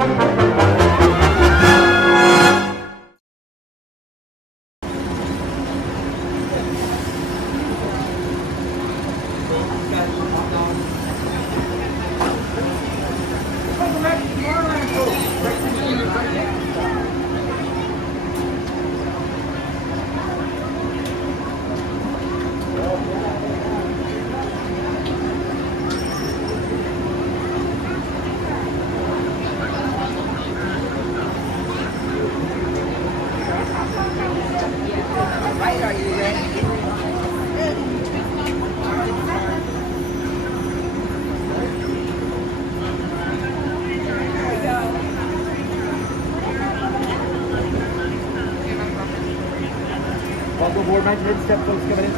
Welcome aboard, my mid-step folks coming in.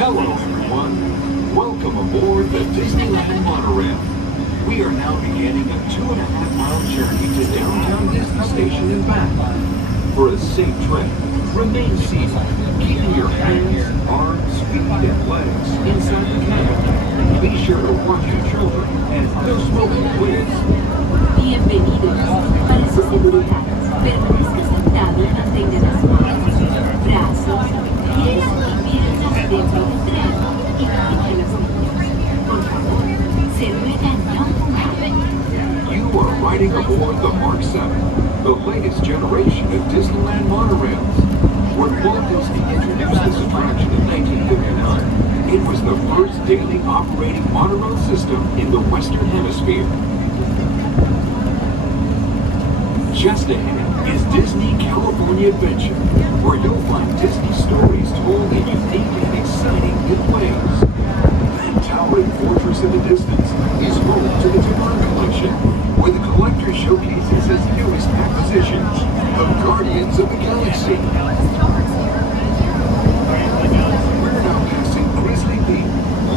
Hello everyone, welcome aboard the Disneyland Monorail. We are now beginning a 2.5-mile journey to downtown Disney Station and back. For a safe trip, remain seated, keeping your hands, arms, feet, and legs inside the cabin. Be sure to watch your children and no smoking, please. Bienvenidos. Para su seguridad, permanezca sentado y mantenga las manos, brazos, pies y piernas dentro del tren y cuide los niños. Por favor, se ruega no fumar. You are riding aboard the Mark 7, the latest generation of Disneyland monorails. When Walt Disney introduced this attraction in 1959, it was the first daily operating monorail system in the Western Hemisphere. Just ahead is Disney California Adventure, where you'll find Disney stories told in unique and exciting new ways. That towering fortress in the distance is home to the Tomorrowland collection, where the collector showcases his newest acquisitions, the Guardians of the Galaxy. We're now passing Grizzly Peak,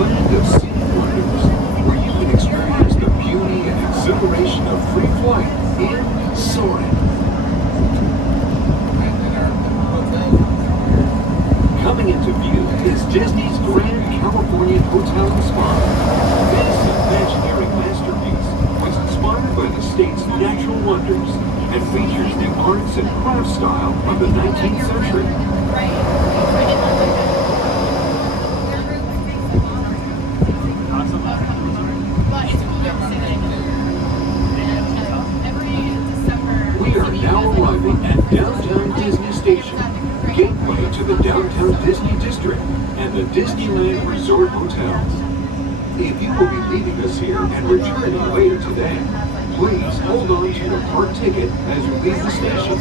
land of scenic wonders, where you can experience the beauty and exhilaration of free flight in Soarin'. Coming into view is Disney's Grand California Hotel and Spa. This imaginary masterpiece was inspired by the state's natural wonders and features the arts and crafts style of the 19th century. We are now arriving at downtown Disney Station, gateway to the downtown Disney District and the Disneyland Resort Hotels. If you will be leaving us here and returning later today, please hold on to your park ticket as you leave the station.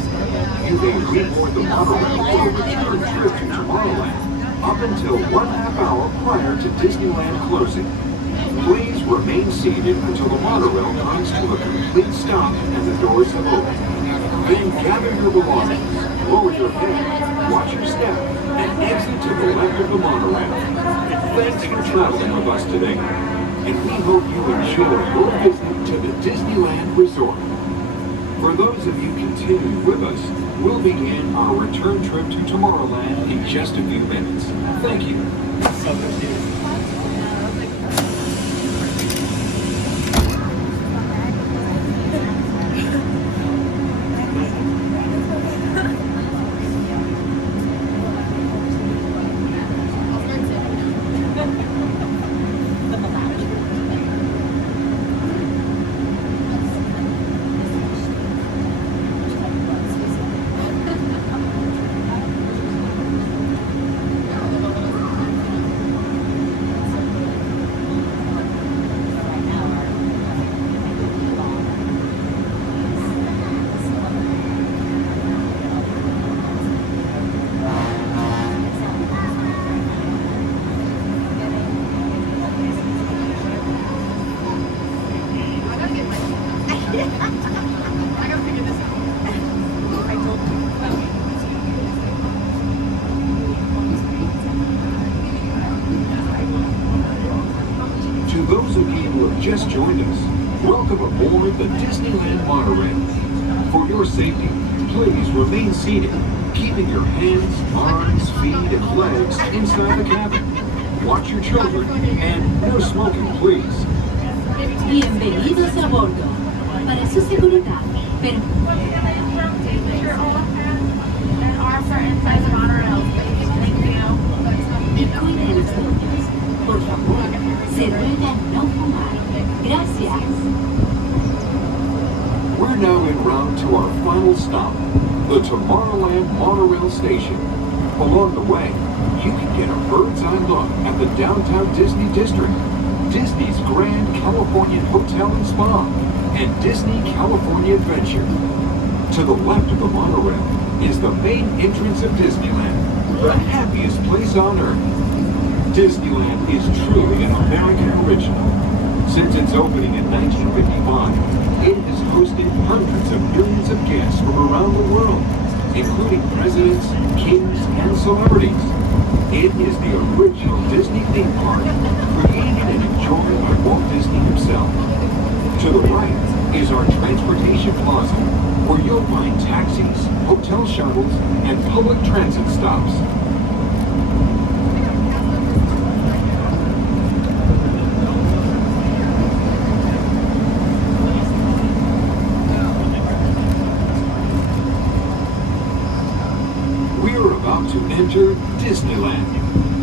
You may reboard the monorail for a return trip to Tomorrowland up until 1/2 hour prior to Disneyland closing. Please remain seated until the monorail comes to a complete stop and the doors have opened. Then gather your belongings, lower your head, watch your step, and exit to the left of the monorail. Thanks for traveling with us today, and we hope you enjoy your visit to the Disneyland Resort. For those of you continuing with us, we'll begin our return trip to Tomorrowland in just a few minutes. Thank you. just joined us, welcome aboard the Disneyland Monorail. For your safety, please remain seated, keeping your hands, arms, feet, and legs inside the cabin. Watch your children, and no smoking, please. Bienvenidos a bordo. Para su seguridad, Make sure all hands and arms are inside the monorail. Thank you. y cuide a los niños. Por favor, se ruega no fumar. Gracias. We're now en route to our final stop, the Tomorrowland Monorail Station. Along the way, you can get a bird's-eye look at the downtown Disney District, Disney's Grand Californian Hotel and Spa, and Disney California Adventure. To the left of the monorail is the main entrance of Disneyland, the happiest place on earth. Disneyland is truly an American original. Since its opening in 1955, it has hosted hundreds of millions of guests from around the world, including presidents, kings, and celebrities. It is the original Disney theme park, created and enjoyed by Walt Disney himself. To the right is our transportation plaza, where you'll find taxis, hotel shuttles, and public transit stops. We're about to enter Disneyland.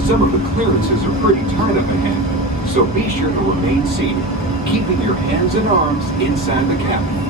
Some of the clearances are pretty tight up ahead, so be sure to remain seated, keeping your hands and arms inside the cabin.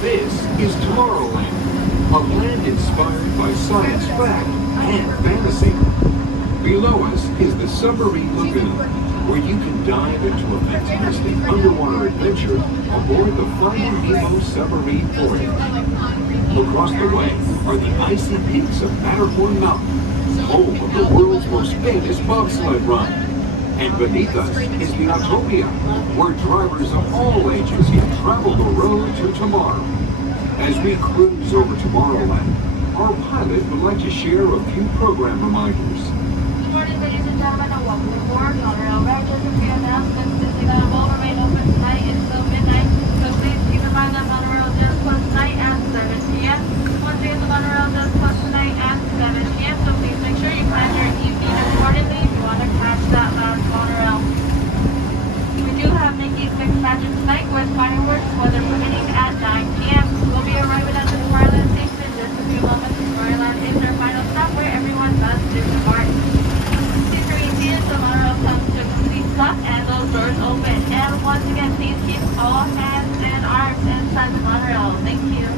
This is Tomorrowland, a land inspired by science fact and fantasy. Below us is the Submarine Lagoon, where you can dive into a fantastic underwater adventure aboard the Finding Nemo submarine voyage. Across the way are the icy peaks of Matterhorn Mountain, home of the world's most famous bobsled run. And beneath us is the Autopia, where drivers of all ages can travel the road to tomorrow. As we cruise over Tomorrowland, our pilot would like to share a few program reminders. Good morning, ladies and gentlemen, and welcome aboard Monorail. Just a few announcements. Disneyland will remain open tonight until midnight, so please keep in mind that Monorail does close tonight at 7 p.m. Once again, the Monorail does close tonight at 7 p.m., so please make sure you plan your evening accordingly if you want to catch that last Monorail. We do have Mickey's Mixed Magic tonight with fireworks, weather permitting, at 9 p.m. We'll be arriving at the Tomorrowland station in just a few moments. Tomorrowland is our final stop where everyone must depart. Please remain seated so the Monorail comes to a complete stop and those doors open. And once again, please keep all hands and arms inside the Monorail. Thank you.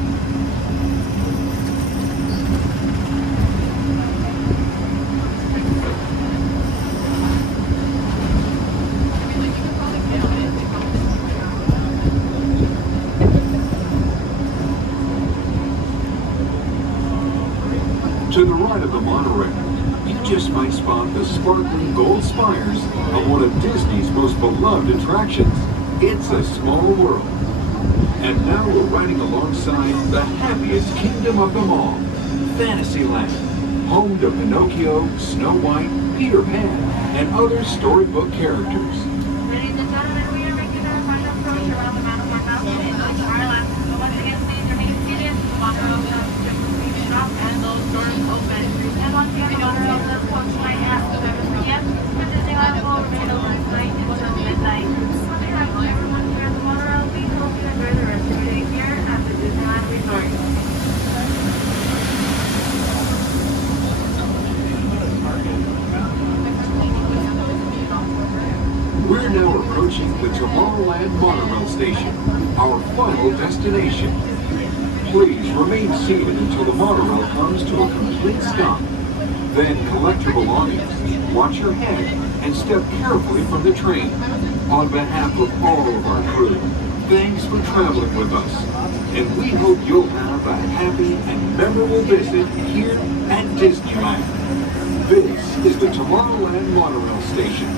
To the right of the monorail, you just might spot the sparkling gold spires of one of Disney's most beloved attractions. It's a small world. And now we're riding alongside the happiest kingdom of them all, Fantasyland, home to Pinocchio, Snow White, Peter Pan, and other storybook characters. Ladies and gentlemen, we are making our final approach around the Matterhorn Mountain in Tomorrowland. So once again, please remain seated. The Monorail comes to a complete stop and those doors open. And once again, the Monorail does close tonight at 7 p.m. But Disneyland will remain open tonight until midnight. On behalf of everyone here at the Monorail, we hope you enjoy the rest of your day here at the Disneyland Resort. We're now approaching the Tomorrowland Monorail Station, our final destination. Please remain seated until the monorail comes to a complete stop. Then collect your belongings, watch your head, and step carefully from the train. On behalf of all of our crew, Thanks for traveling with us, and we hope you'll have a happy and memorable visit here at Disneyland. This is the Tomorrowland Monorail Station.